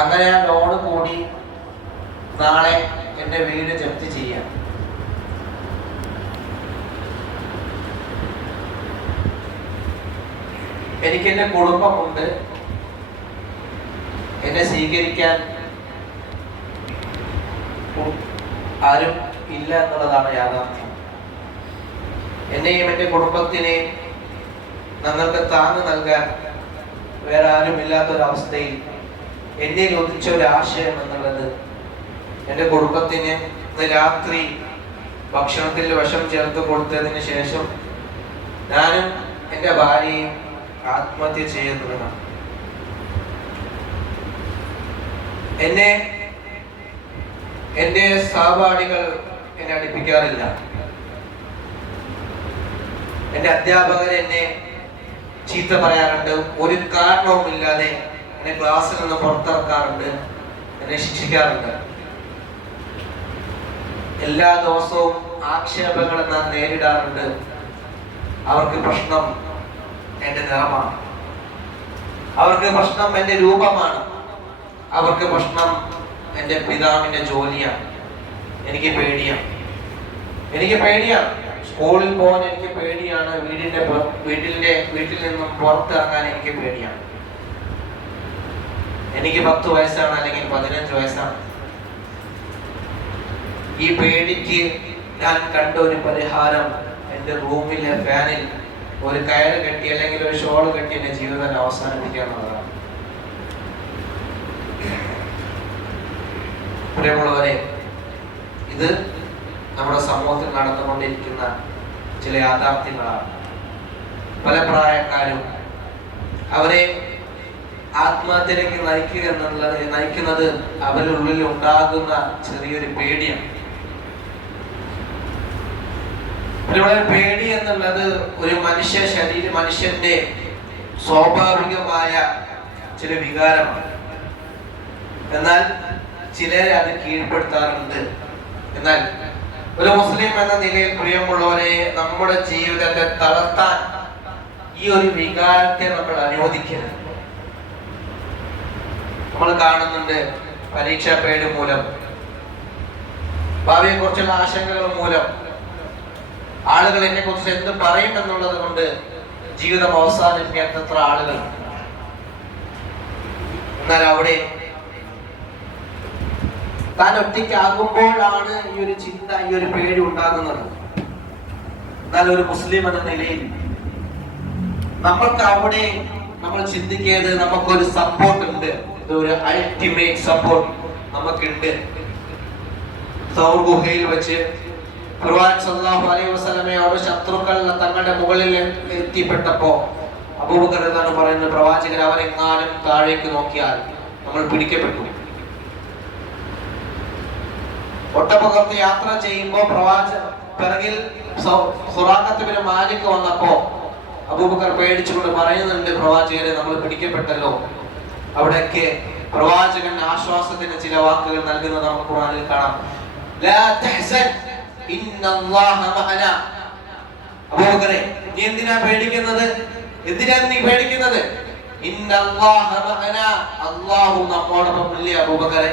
അങ്ങനെ ആ ലോണ് കൂടി നാളെ എൻ്റെ വീട് ജപ്തി ചെയ്യാം. എനിക്ക് എൻ്റെ കുടുംബമുണ്ട്, എന്നെ സ്വീകരിക്കാൻ ആരും ഇല്ല എന്നുള്ളതാണ് യാഥാർത്ഥ്യം. എന്നെയും എൻ്റെ കുടുംബത്തിനെയും ഞങ്ങൾക്ക് താങ്ങ് നൽകാൻ വേറെ ആരും ഇല്ലാത്തൊരവസ്ഥയിൽ എന്നിൽ ഉദിച്ച ഒരു ആശയം എന്നുള്ളത് എൻ്റെ കുടുംബത്തിന് ഇന്ന് രാത്രി ഭക്ഷണത്തിൽ വിഷം ചേർത്ത് കൊടുത്തതിന് ശേഷം ഞാനും എൻ്റെ ഭാര്യയും ആത്മഹത്യ ചെയ്യുന്നതാണ്. എന്നെ എൻ്റെ സഹപാഠികൾ എന്നെ അടുപ്പിക്കാറില്ല. എൻ്റെ അധ്യാപകർ എന്നെ ചീത്ത പറയാറുണ്ട്, ഒരു കാരണവുമില്ലാതെ എന്നെ ക്ലാസ്സിൽ നിന്ന് പുറത്തിറക്കാറുണ്ട്, എന്നെ ശിക്ഷിക്കാറുണ്ട്. എല്ലാ ദിവസവും ആക്ഷേപങ്ങൾ ഞാൻ നേരിടാറുണ്ട്. അവർക്ക് പ്രശ്നം എൻ്റെ നിറമാണ്, അവർക്ക് പ്രശ്നം എൻ്റെ രൂപമാണ്, അവർക്ക് പ്രശ്നം എൻ്റെ പിതാവിൻ്റെ ജോലിയാണ്. എനിക്ക് പേടിയാണ്, സ്കൂളിൽ പോകാൻ എനിക്ക് പേടിയാണ്, വീട്ടിൽ നിന്നും പുറത്തിറങ്ങാൻ എനിക്ക് പേടിയാണ്. എനിക്ക് 10 വയസ്സാണ്, അല്ലെങ്കിൽ 15 വയസ്സാണ്. ഈ പേടിക്ക് ഞാൻ കണ്ട ഒരു പരിഹാരം എൻ്റെ റൂമിലെ ഫാനിൽ ഒരു കയറ് കെട്ടി അല്ലെങ്കിൽ ഒരു ഷോൾ കെട്ടി എൻ്റെ ജീവിതം അവസാനിപ്പിക്കുക എന്നുള്ളതാണ്. പ്രിയമുള്ളവരെ, ഇത് നമ്മുടെ സമൂഹത്തിൽ നടന്നുകൊണ്ടിരിക്കുന്ന ചില യാഥാർത്ഥ്യങ്ങളാണ്. പല പ്രായക്കാരും അവരെ ആത്മഹത്യയിലേക്ക് നയിക്കുന്നത് അവരുള്ളിൽ ഉണ്ടാകുന്ന ചെറിയൊരു പേടിയാണ്. പേടി എന്നുള്ളത് ഒരു മനുഷ്യന്റെ സ്വാഭാവികമായ ചില വികാരമാണ്. എന്നാൽ ചിലരെ അത് കീഴ്പ്പെടുത്താറുണ്ട്. എന്നാൽ ഒരു മുസ്ലിം എന്ന നിലയിൽ പ്രിയമുള്ളവരെ, നമ്മുടെ ജീവിതത്തെ തളർത്താൻ ഈ ഒരു വികാരത്തെ നമ്മൾ അനുവദിക്കരുത്. നമ്മൾ കാണുന്നുണ്ട്, പരീക്ഷാ പേടി മൂലം, ഭാവിയെ കുറിച്ചുള്ള ആശങ്കകൾ മൂലം ആളുകൾ എന്നെ കുറിച്ച് എന്ത് പറയും എന്നുള്ളത് കൊണ്ട് ജീവിതം അവസാനിപ്പിക്കാത്തത്ര ആളുകൾ. എന്നാൽ അവിടെ താൻ ഒറ്റയ്ക്കാകുമ്പോഴാണ് ഈ ഒരു ചിന്ത, ഈ ഒരു പേടി ഉണ്ടാകുന്നത്. എന്നാൽ ഒരു മുസ്ലിം എന്ന നിലയിൽ നമ്മൾക്ക് അവിടെ നമ്മൾ ചിന്തിക്കേണ്ടത്, നമുക്കൊരു സപ്പോർട്ട് ഉണ്ട്, ഒരു അൾട്ടിമേറ്റ് സപ്പോർട്ട് നമുക്കുണ്ട്. സൗർ ഗുഹയിൽ വെച്ച് പ്രവാചകൻ സല്ലല്ലാഹു അലൈഹി വസല്ലമയോട് ശത്രുക്കൾ തങ്ങളുടെ മുകളിൽ എത്തിപ്പെട്ടപ്പോ അബൂബക്കർ റളിയല്ലാഹു അൻഹു പറയുന്നത്, പ്രവാചകൻ അവരെങ്ങാനും താഴേക്ക് നോക്കിയാൽ നമ്മൾ പിടിക്കപ്പെട്ടു. ഒട്ടകപ്പുറത്ത് യാത്ര ചെയ്യുമ്പോൾ പിറകിൽ ഖുറാഖത്ത് ബിൻ മാലിക് വന്നപ്പോ അബൂബക്കർ പേടിച്ചുകൊണ്ട് പറയുന്നുണ്ട്, പ്രവാചകരെ നമ്മൾ പിടിക്കപ്പെട്ടല്ലോ. അവിടേക്ക് പ്രവാചകൻ ആശ്വാസത്തിന് ചില വാക്കുകൾ നൽകുന്നത് നമുക്ക് ഖുർആനിൽ കാണാം. ലാ തഹ്സൻ ഇന്നല്ലാഹ മഅനാ. അബൂബക്കറെ, നീ എന്തിനാ പേടിക്കുന്നത്? നീ പേടിക്കുന്നത്? ഇന്നല്ലാഹ മഅനാ, അല്ലാഹു നമ്മോടൊപ്പം ഇല്ലേ അബൂബക്കറെ?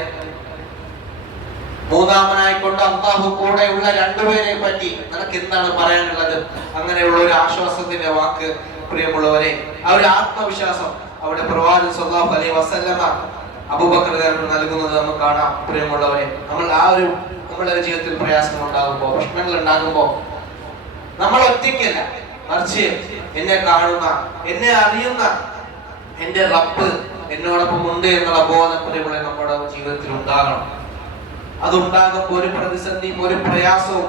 മൂന്നാമനായിക്കൊണ്ട് അല്ലാഹു കൂടെയുള്ള രണ്ടുപേരെ പറ്റി നിനക്ക് എന്താണ് പറയാനുള്ളത്? അങ്ങനെയുള്ള ഒരു ആശ്വാസത്തിന്റെ വാക്ക് പ്രിയമുള്ളവരെ, ആ ഒരു ആത്മവിശ്വാസം അവിടെ പ്രവാചകൻ സല്ലല്ലാഹു അലൈഹി വസല്ലമ അബൂബക്കർ നൽകുന്നത് നമുക്ക് കാണാം. പ്രിയമുള്ളവരെ, നമ്മുടെ ജീവിതത്തിൽ പ്രയാസങ്ങൾ ഉണ്ടാകുമ്പോൾ, പ്രശ്നങ്ങൾ ഉണ്ടാകുമ്പോൾ നമ്മൾ ഒറ്റയ്ക്കല്ല, മറിച്ച് എന്നെ കാണുന്ന, എന്നെ അറിയുന്ന എൻ്റെ റബ്ബ് എന്നോടൊപ്പം ഉണ്ട് എന്നുള്ള ബോധം പ്രിയമുള്ള നമ്മുടെ ജീവിതത്തിൽ ഉണ്ടാകണം. അതുണ്ടാകുമ്പോൾ ഒരു പ്രതിസന്ധിയും ഒരു പ്രയാസവും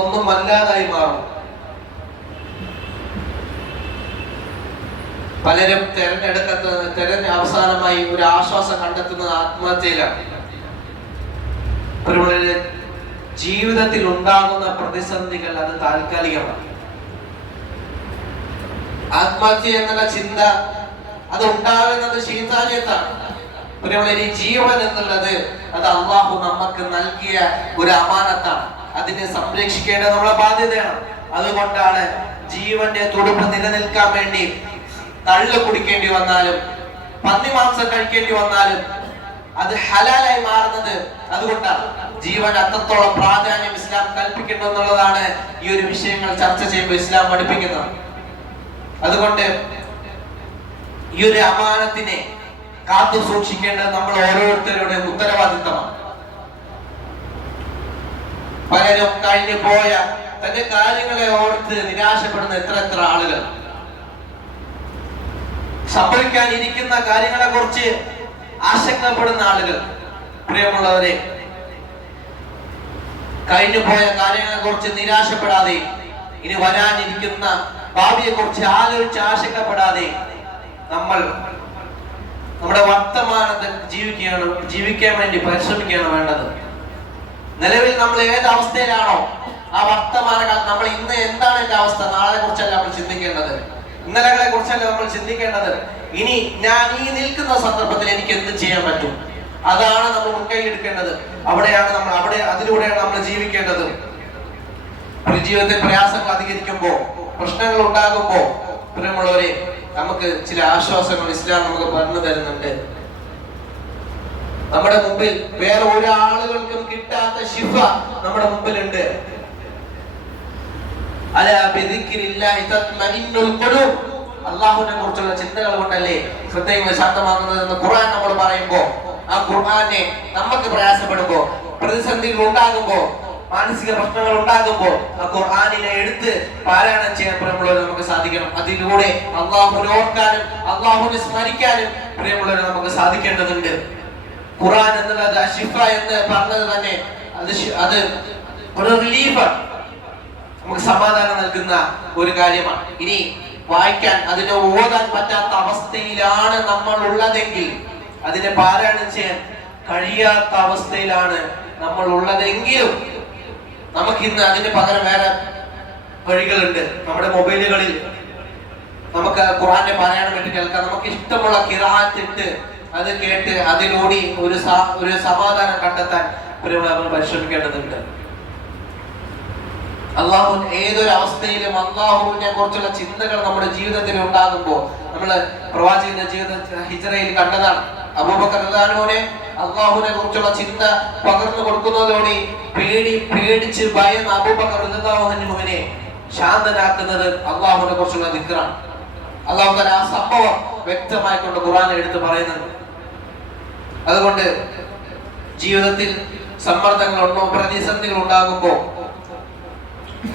ഒന്നും അല്ലാതായി മാറും. പലരും അവസാനമായി ഒരു ആശ്വാസം കണ്ടെത്തുന്നത് ആത്മഹത്യയിലാണ്. ജീവിതത്തിൽ ഉണ്ടാകുന്ന പ്രതിസന്ധികൾ അത് താൽക്കാലികമാണ്. ആത്മഹത്യ എന്നുള്ള ചിന്ത അത് ഉണ്ടാകുന്നത് ശൈതാനിയത്താണ്. ഈ ജീവൻ എന്നുള്ളത് അത് അല്ലാഹു നമുക്ക് നൽകിയ ഒരു അമാനത്താണ്. അതിനെ സംരക്ഷിക്കേണ്ടത് നമ്മളെ ബാധ്യതയാണ്. അതുകൊണ്ടാണ് ജീവന്റെ തുടുപ്പ് നിലനിൽക്കാൻ വേണ്ടി കള്ള് കുടിക്കേണ്ടി വന്നാലും, പന്നിമാംസം കഴിക്കേണ്ടി വന്നാലും, അത് ഹലാലായി മാറുന്നത് അതുകൊണ്ടാണ്. ജീവൻ അത്രത്തോളം പ്രാധാന്യം ഇസ്ലാം കൽപ്പിക്കുന്നു എന്നുള്ളതാണ് ഈ ഒരു വിഷയങ്ങൾ ചർച്ച ചെയ്യുമ്പോൾ ഇസ്ലാം പഠിപ്പിക്കുന്നത്. അതുകൊണ്ട് ഈ ഒരു അമാനത്തിനെ കാത്തു സൂക്ഷിക്കേണ്ടത് നമ്മൾ ഓരോരുത്തരുടെയും ഉത്തരവാദിത്തമാണ്. പലരും കഴിഞ്ഞു പോയ തന്റെ കാര്യങ്ങളെ ഓർത്ത് നിരാശപ്പെടുന്ന എത്ര ആളുകൾ, സംഭവിക്കാനിരിക്കുന്ന കാര്യങ്ങളെ കുറിച്ച് ആശങ്കപ്പെടുന്ന ആളുകൾ. പ്രിയമുള്ളവരെ, കഴിഞ്ഞു പോയ കാര്യങ്ങളെ കുറിച്ച് നിരാശപ്പെടാതെ, ഇനി വരാനിരിക്കുന്ന ഭാവിയെ കുറിച്ച് ആലോചിച്ച് ആശങ്കപ്പെടാതെ നമ്മൾ നമ്മുടെ വർത്തമാനത്തെ ജീവിക്കാൻ വേണ്ടി പരിശ്രമിക്കുകയാണ് വേണ്ടത്. നിലവിൽ നമ്മൾ ഏത് അവസ്ഥയിലാണോ ആ വർത്തമാനകാലം, നമ്മൾ ഇന്ന് എന്താണ് എന്റെ അവസ്ഥ, നാളെ കുറിച്ചല്ല നമ്മൾ ചിന്തിക്കേണ്ടത്, ഇന്നലകളെ കുറിച്ചല്ല നമ്മൾ ചിന്തിക്കേണ്ടത്. ഇനി ഞാൻ ഈ നിൽക്കുന്ന സന്ദർഭത്തിൽ എനിക്ക് എന്ത് ചെയ്യാൻ പറ്റും, അതാണ് നമ്മൾ മുൻകൈ എടുക്കേണ്ടത്. അതിലൂടെയാണ് നമ്മൾ ജീവിക്കേണ്ടത്. ജീവിതത്തിൽ പ്രയാസങ്ങൾ അധികരിക്കുമ്പോ, പ്രശ്നങ്ങൾ ഉണ്ടാകുമ്പോ, പ്രിയമുള്ളവരെ, നമുക്ക് ചില ആശ്വാസങ്ങൾ ഇസ്ലാം നമുക്ക് പറഞ്ഞു തരുന്നുണ്ട്. നമ്മുടെ മുമ്പിൽ വേറെ ഒരാളുകൾക്കും കിട്ടാത്ത ശിഫ നമ്മുടെ മുമ്പിലുണ്ട്. അല്ലാഹുവിനെ കുറിച്ചുള്ള ചിന്തകൾ കൊണ്ടല്ലേ ഹൃദയങ്ങൾ ശാന്തമാകുന്നത് എന്ന് ഖുർആൻ നമ്മൾ പറയുമ്പോ, ആ ഖുർആനെ നമുക്ക് പ്രയാസപ്പെടുമ്പോ, പ്രതിസന്ധികൾ ഉണ്ടാകുമ്പോ, മാനസിക പ്രശ്നങ്ങൾ ഉണ്ടാകുമ്പോ ആ ഖുർആനിനെ എടുത്ത് പാരായണം ചെയ്യാൻ പ്രിയമുള്ളവരെ നമുക്ക് സാധിക്കണം. അതിലൂടെ അല്ലാഹുവിനെ ഓർക്കാനും അല്ലാഹുവിനെ സ്മരിക്കാനും പ്രിയമുള്ളവരെ നമുക്ക് സാധിക്കേണ്ടതുണ്ട്. ഖുർആൻ എന്നുള്ളത് ശിഫ എന്ന് പറഞ്ഞത് തന്നെ അത് ഒരു റിലീഫാണ്, നമുക്ക് സമാധാനം നൽകുന്ന ഒരു കാര്യമാണ്. ഇനി വായിക്കാൻ, അതിനെ ഓതാൻ പറ്റാത്ത അവസ്ഥയിലാണ് നമ്മൾ ഉള്ളതെങ്കിൽ, അതിനെ പാരായണം ചെയ്യാൻ കഴിയാത്ത അവസ്ഥയിലാണ് നമ്മൾ ഉള്ളതെങ്കിലും, നമുക്കിന്ന് അതിന് പകരം വേറെ വഴികളുണ്ട്. നമ്മുടെ മൊബൈലുകളിൽ നമുക്ക് ഖുർആന്റെ പാരായണം വേണ്ടി കേൾക്കാം. നമുക്ക് ഇഷ്ടമുള്ള ഖിറാഅത്ത് ഇട്ട് അത് കേട്ട് അതിലൂടെ ഒരു സമാധാനം കണ്ടെത്താൻ നമ്മൾ പരിശ്രമിക്കേണ്ടതുണ്ട്. അള്ളാഹു ഏതൊരു അവസ്ഥയിലും അള്ളാഹുവിനെ കുറിച്ചുള്ള ചിന്തകൾ നമ്മുടെ ജീവിതത്തിൽ ഉണ്ടാകുമ്പോൾ, നമ്മള് പ്രവാചകന്റെ ജീവിത ഹിജ്റയിൽ കണ്ടതാണ്. അബൂബക്കർ റളിയല്ലാഹുവിനെ അള്ളാഹുവിനെ കുറിച്ചുള്ള ചിന്ത പകർന്നു കൊടുക്കുന്നതോടെ പേടിച്ച് ഭയന്ന് അബൂബക്കർ റളിയല്ലാഹുവിനെ ശാന്തനാക്കുന്നത് അള്ളാഹുവിനെ കുറിച്ചുള്ള ദിക്റാണ്. അള്ളാഹു തആല ആ സംഭവം വ്യക്തമായിക്കൊണ്ട് ഖുർആനിൽ എടുത്ത് പറയുന്നുണ്ട്. അതുകൊണ്ട് ജീവിതത്തിൽ സമ്മർദ്ദങ്ങളുണ്ടോ, പ്രതിസന്ധികൾ ഉണ്ടാകുമ്പോൾ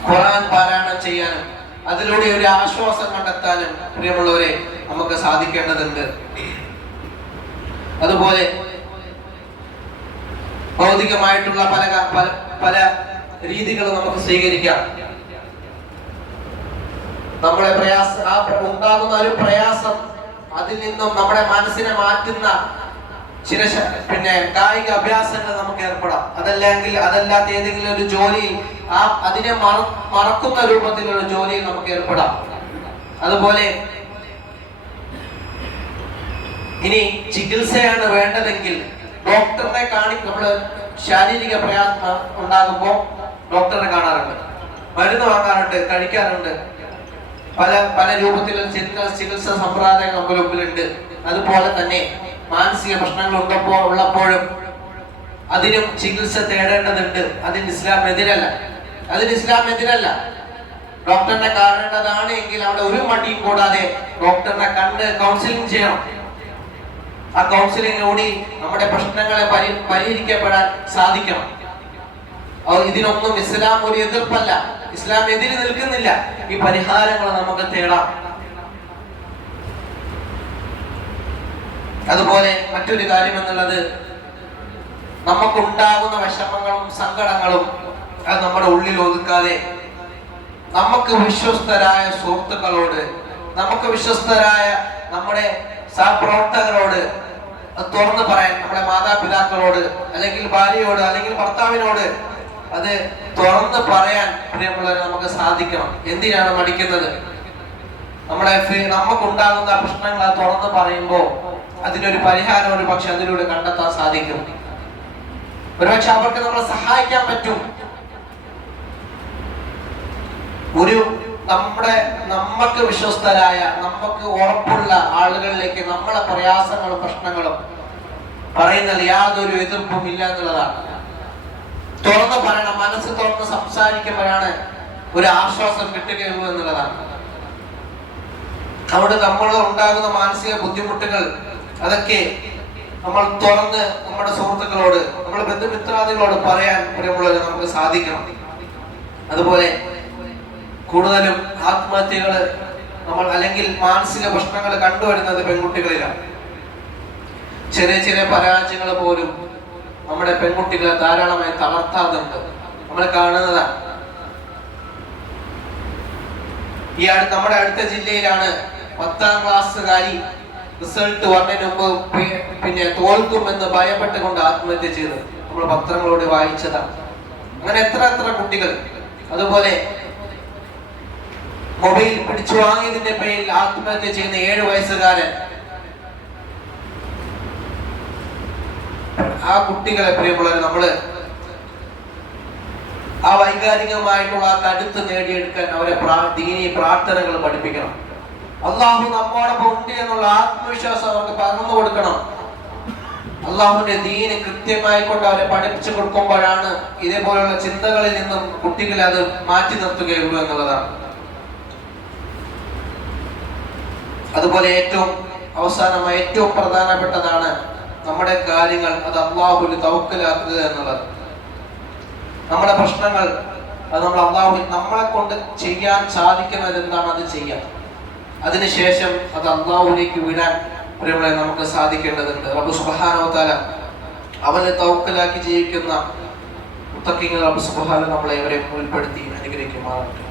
ഖുർആൻ പാരായണം ചെയ്യാനും അതിലൂടെ ഒരു ആശ്വാസം കണ്ടെത്താനും പ്രിയമുള്ളവരെ നമുക്ക് സാധിക്കേണ്ടതുണ്ട്. അതുപോലെ ഭൗതികമായിട്ടുള്ള പല രീതികൾ നമുക്ക് സ്വീകരിക്കാം. നമ്മുടെ ഉണ്ടാകുന്ന ഒരു പ്രയാസം, അതിൽ നിന്നും നമ്മുടെ മനസ്സിനെ മാറ്റുന്ന ചില കായിക അഭ്യാസങ്ങൾ നമുക്ക് ഏർപ്പെടാം. അതല്ലാത്ത ഏതെങ്കിലും ഒരു ജോലിയിൽ അതിനെ മറക്കുന്ന രൂപത്തിലുള്ള ജോലിയിൽ നമുക്ക് ഏർപ്പെടാം. അതുപോലെ ഇനി ചികിത്സയാണ് വേണ്ടതെങ്കിൽ ഡോക്ടറിനെ നമ്മള് ശാരീരിക പ്രയാസം ഉണ്ടാകുമ്പോൾ ഡോക്ടറെ കാണാറുണ്ട്, മരുന്ന് വാങ്ങാറുണ്ട്, കഴിക്കാറുണ്ട്. പല രൂപത്തിലുള്ള ചികിത്സാ സമ്പ്രദായങ്ങൾ നമ്മുടെ മുമ്പിലുണ്ട്. അതുപോലെ തന്നെ മാനസിക പ്രശ്നങ്ങൾ ഉള്ളപ്പോഴും അതിനും ചികിത്സ തേടേണ്ടതുണ്ട്. അതിന് ഇസ്ലാം എതിരല്ല. ഡോക്ടറിനെ കാണേണ്ടതാണ് എങ്കിൽ അവിടെ ഒരു മടിയും കൂടാതെ ഡോക്ടറിനെ കണ്ട് കൗൺസിലിംഗ് ചെയ്യണം. ആ കൗൺസിലിങ്ങിലൂടെ നമ്മുടെ പ്രശ്നങ്ങളെ പരിഹരിക്കപ്പെടാൻ സാധിക്കണം. ഇതിനൊന്നും ഇസ്ലാം ഒരു എതിർപ്പല്ല, ഇസ്ലാം എതിര് നിൽക്കുന്നില്ല. ഈ പരിഹാരങ്ങൾ നമുക്ക് തേടാം. അതുപോലെ മറ്റൊരു കാര്യം എന്നുള്ളത്, നമുക്കുണ്ടാകുന്ന വിഷമങ്ങളും സങ്കടങ്ങളും അത് നമ്മുടെ ഉള്ളിൽ ഒതുക്കാതെ നമുക്ക് വിശ്വസ്തരായ സുഹൃത്തുക്കളോട്, നമുക്ക് വിശ്വസ്തരായ നമ്മുടെ സഹപ്രവർത്തകരോട് തുറന്നു പറയാൻ, നമ്മുടെ മാതാപിതാക്കളോട് അല്ലെങ്കിൽ ഭാര്യയോട് അല്ലെങ്കിൽ ഭർത്താവിനോട് അത് തുറന്ന് പറയാൻ പ്രിയമുള്ളവരെ നമുക്ക് സാധിക്കണം. എന്തിനാണ് മടിക്കുന്നത്? നമുക്കുണ്ടാകുന്ന പ്രശ്നങ്ങൾ അത് തുറന്ന് പറയുമ്പോൾ അതിനൊരു പരിഹാരം ഒരു പക്ഷെ അതിലൂടെ കണ്ടെത്താൻ സാധിക്കും. ഒരുപക്ഷെ അവർക്ക് നമ്മളെ സഹായിക്കാൻ പറ്റും. നമുക്ക് വിശ്വസ്തരായ, നമുക്ക് ഉറപ്പുള്ള ആളുകളിലേക്ക് നമ്മളെ പ്രയാസങ്ങളും പ്രശ്നങ്ങളും പറയുന്നത് യാതൊരു എതിർപ്പും ഇല്ല എന്നുള്ളതാണ്. തുറന്ന് പറയണം, മനസ്സ് തുറന്ന് സംസാരിക്കുമ്പോഴാണ് ഒരു ആശ്വാസം കിട്ടുകയുള്ളൂ എന്നുള്ളതാണ്. അവിടെ നമ്മൾ ഉണ്ടാകുന്ന മാനസിക ബുദ്ധിമുട്ടുകൾ അതൊക്കെ നമ്മൾ തുറന്ന് നമ്മുടെ സുഹൃത്തുക്കളോട്, നമ്മുടെ ബന്ധുമിത്രാദികളോട് പറയാൻ പ്രിയമുള്ളവരെ നമുക്ക് സാധിക്കണം. അതുപോലെ കൂടുതലും ആത്മഹത്യകൾ നമ്മൾ അല്ലെങ്കിൽ മാനസിക പ്രശ്നങ്ങൾ കണ്ടുവരുന്നത് പെൺകുട്ടികളിലാണ്. ചെറിയ ചെറിയ പരാജയങ്ങൾ പോലും നമ്മുടെ പെൺകുട്ടികളെ ധാരാളമായി തളർത്താറുണ്ട്, നമ്മൾ കാണുന്നതാണ്. നമ്മുടെ അടുത്ത ജില്ലയിലാണ് 10ാം ക്ലാസ്സുകാരി റിസൾട്ട് വന്നതിന് മുമ്പ് പിന്നെ തോൽക്കുമെന്ന് ഭയപ്പെട്ടുകൊണ്ട് ആത്മഹത്യ ചെയ്തത് നമ്മൾ പത്രങ്ങളോട് വായിച്ചതാണ്. അങ്ങനെ എത്ര എത്ര കുട്ടികൾ. അതുപോലെ മൊബൈൽ പിടിച്ചു വാങ്ങിയതിന്റെ പേരിൽ ആത്മഹത്യ ചെയ്യുന്ന 7 വയസ്സുകാരൻ. ആ കുട്ടികളെ പ്രിയമുള്ളവർ നമ്മള് ആ വൈകാരികമായിട്ടുള്ള ആ കരുത്ത് നേടിയെടുക്കാൻ അവരെ ദീനി പ്രാർത്ഥനകൾ പഠിപ്പിക്കണം. അള്ളാഹു നമ്മോടൊപ്പം ഉണ്ട് എന്നുള്ള ആത്മവിശ്വാസം അവർക്ക് പകർന്നു കൊടുക്കണം. അള്ളാഹുവിന്റെ ദീന് കൃത്യമായി കൊണ്ട് അവരെ പഠിപ്പിച്ചു കൊടുക്കുമ്പോഴാണ് ഇതേപോലുള്ള ചിന്തകളിൽ നിന്നും കുട്ടികളെ അത് മാറ്റി നിർത്തുകയുള്ളൂ എന്നുള്ളതാണ്. അതുപോലെ ഏറ്റവും അവസാനമായി ഏറ്റവും പ്രധാനപ്പെട്ടതാണ് നമ്മുടെ കാര്യങ്ങൾ അത് അള്ളാഹുവിൽ തവക്കലാക്കുക എന്നുള്ളത്. നമ്മുടെ പ്രശ്നങ്ങൾ അത് നമ്മൾ അള്ളാഹു നമ്മളെ കൊണ്ട് ചെയ്യാൻ സാധിക്കുന്നത് എന്താണ് അത് ചെയ്യാം. അതിനുശേഷം അത് അള്ളാഹുവിലേക്ക് വിടാൻ പ്രിയമുള്ളവരെ നമുക്ക് സാധിക്കേണ്ടതുണ്ട്. റബ്ബ് സുബ്ഹാനഹു വ തആല അവനെ തവക്കലാക്കി ജീവിക്കുന്ന മുത്തഖീങ്ങൾ റബ്ബ് സുബ്ഹാനഹു നമ്മളെ ഇവരെ ഉൾപ്പെടുത്തി അനുഗ്രഹിക്കുമാറാകട്ടെ.